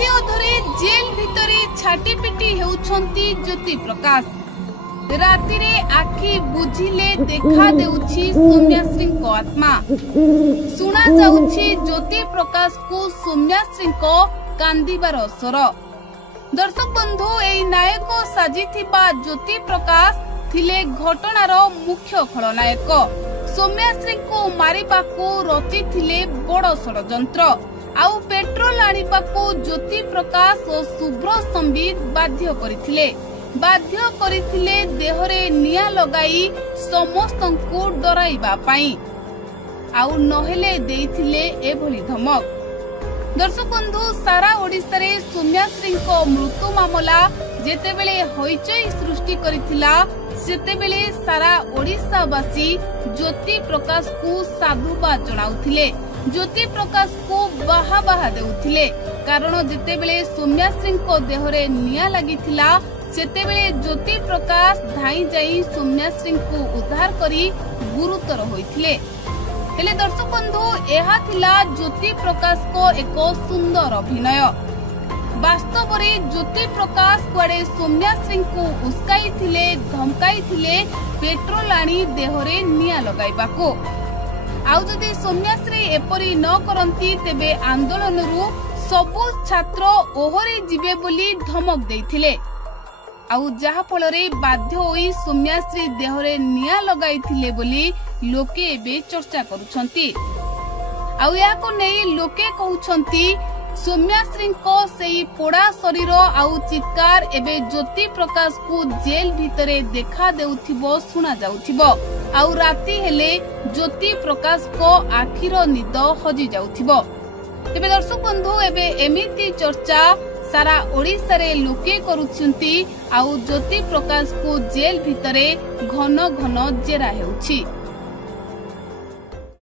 राति अधरे जेल भितरे छाटीपिटी हेउछंती ज्योति प्रकाश। राति रे आखि बुझिले देखा देउछि सौम्याश्री को आत्मा। सुना जाउछि ज्योति प्रकाश को सौम्याश्री को कांदिबार स्वर। दर्शक बंधु एई नायक साजिथिबा ज्योति प्रकाश थिले घटनार मुख्य खलनायक। सौम्याश्री को मारिबाकू रचिथिले बड़ षड़यंत्र। आउ पेट्रोल आनिबाकू ज्योति प्रकाश और शुभ्र संबित बाध्य करिथिले देहरे निया लगाई समस्तंकू डराइबा पाई। आउ नहेले देइथिले एभली धमक। दर्शक बंधु सारा ओडिसा रे सौम्याश्री को मृत्यु मामला जेतेबेले हईचई सृष्टि करिथिला सेतेबेले सारा ओडिसावासी ज्योति प्रकाश को साधुवाद जणाउथिले। ज्योति प्रकाश को बाहा बाहा देउथिले कारण जेतेबेले सौम्याश्री को देहरे निया लागिथिला सेतेबेले ज्योति प्रकाश धाई जाई सौम्याश्री को उद्धार करी गुरुतर होइथिले। हेले दर्शक बंधु एहा थिला ज्योति प्रकाश को एक सुंदर अभिनय। वास्तव में ज्योति प्रकाश कुआडे सौम्याश्री को उस्काई थिले धमकाई थिले पेट्रोल आनी देहरे निया लगाइबाको। आउ जदि सौम्याश्री एपरी न करंती तेबे आंदोलनरू सबु छात्र ओहरे जिबे बोली धमक देइथिले। आउ जहा फलरे बाध्य होई सौम्याश्री देहरे निया लगाइथिले बोली लोके एबे चर्चा करूछंती। आउ याको नै लोके कहउछंती सौम्याश्री को सेई पोड़ा शरीर आउ चित्कार एबे ज्योति प्रकाश को जेल भितरे देखा देउथिबो सुना जाउथिबो। आउ राति हेले ज्योति प्रकाश को आखिर निद हजि जाउथिबो। तेबे दर्शक बंधु एबे एमिति चर्चा सारा ओडिसा रे लोके करूछंती। आउ ज्योति प्रकाश को जेल भितरे घन घन जेरा हेउछि।